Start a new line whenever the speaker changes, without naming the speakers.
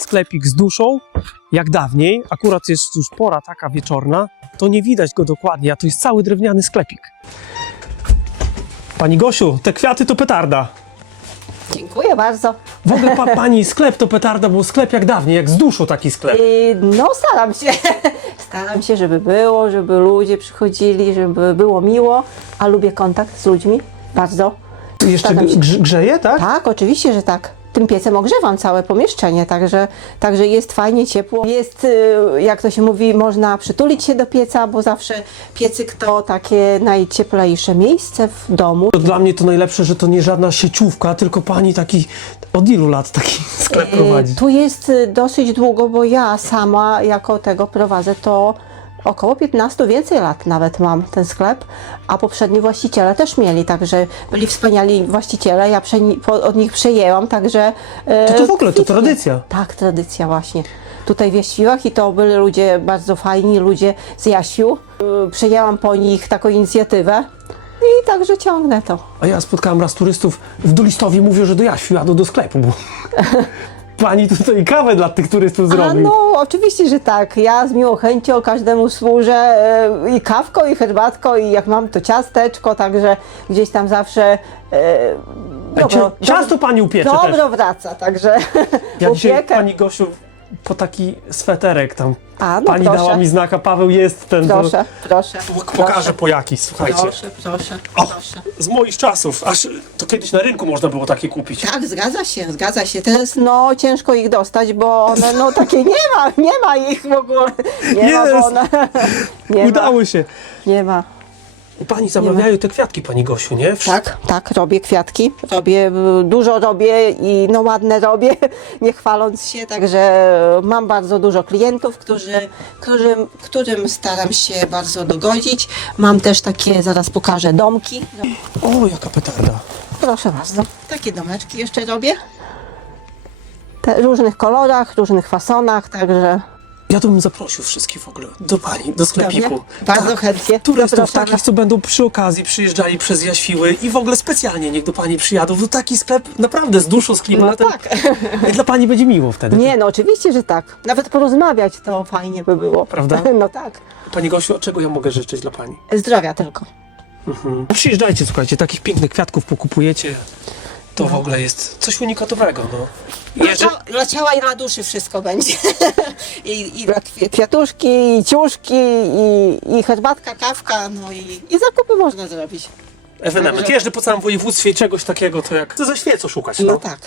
sklepik z duszą, jak dawniej. Akurat jest już pora taka wieczorna, to nie widać go dokładnie, a to jest cały drewniany sklepik. Pani Gosiu, te kwiaty to petarda.
Dziękuję bardzo.
W ogóle pa, pani sklep to petarda, bo sklep jak dawniej, jak z duszą taki sklep.
I, no, staram się. Staram się, żeby było, żeby ludzie przychodzili, żeby było miło, a lubię kontakt z ludźmi bardzo.
Jeszcze
staram się.
grz- grzeje, tak?
Tak, oczywiście, że tak. Tym piecem ogrzewam całe pomieszczenie, także, także jest fajnie, ciepło. Jest, y, jak to się mówi, można przytulić się do pieca, bo zawsze piecyk to takie najcieplejsze miejsce w domu.
To Dla mnie to najlepsze, że to nie żadna sieciówka, tylko pani taki, od ilu lat taki sklep prowadzi?
Y, Tu jest y, dosyć długo, bo ja sama jako tego prowadzę to około 15, więcej lat nawet mam ten sklep, a poprzedni właściciele też mieli, także byli wspaniali właściciele, ja od nich przejęłam, także... e,
To to w ogóle, to tradycja.
Tak, tradycja właśnie. Tutaj w Jaświłach i to byli ludzie bardzo fajni, ludzie z Jaświu. Y, Przejęłam po nich taką inicjatywę i także ciągnę to.
A ja spotkałem raz turystów w Dolistowie, mówią, że do Jaświu jadą do sklepu, bo pani tutaj kawę dla tych turystów
A
zrobi.
no, oczywiście, że tak. Ja z miłą chęcią każdemu służę e, i kawką, i herbatką, i jak mam to ciasteczko, także gdzieś tam zawsze e,
cia- ciasto pani upiecze
dobro
też.
wraca, także
Ja dzisiaj
upiekę.
pani Gosiu po taki sweterek tam.
A, no
pani
proszę.
dała mi znak, a Paweł jest ten.
Proszę, proszę.
To, pokażę po jaki, słuchajcie.
Proszę, proszę,
O,
proszę.
z moich czasów, aż to kiedyś na rynku można było takie kupić.
Tak, zgadza się, zgadza się. Teraz no ciężko ich dostać, bo one no takie nie ma, nie ma ich w ogóle. Nie ma,
Jest.
bo one, nie
Udało się.
ma, nie ma.
Pani zamawiają te kwiatki, pani Gosiu, nie? Wsz-
Tak, tak, robię kwiatki. Robię, dużo robię i no ładne robię, nie chwaląc się, także mam bardzo dużo klientów, którzy, którym, którym staram się bardzo dogodzić. Mam też takie, zaraz pokażę, domki.
O, jaka petarda.
Proszę bardzo. Takie domeczki jeszcze robię. Te różnych kolorach, różnych fasonach, także
Ja to bym zaprosił wszystkich w ogóle do pani, do sklepiku.
Bardzo chętnie.
Turystów
Zapraszamy.
takich, co będą przy okazji przyjeżdżali przez Jaświły i w ogóle specjalnie niech do pani przyjadą. To taki sklep naprawdę z duszą, z
no
klimatem.
tak.
I Dla pani będzie miło wtedy.
Nie, no oczywiście, że tak. Nawet porozmawiać to fajnie by było.
Prawda?
No tak.
Pani Gosiu, czego ja mogę życzyć dla pani?
Zdrowia tylko.
Przyjeżdżajcie, słuchajcie, takich pięknych kwiatków pokupujecie. To w ogóle jest coś unikatowego, no.
Dla,
Jeżeli...
dla ciała i dla duszy wszystko będzie. I, i dla kwiatuszki, i ciuszki, i, i herbatka, kawka, no i, i zakupy można zrobić.
Ewenement. Jeżdżę po całym województwie i czegoś takiego, to jak... To ze świeco szukać, no.
No tak.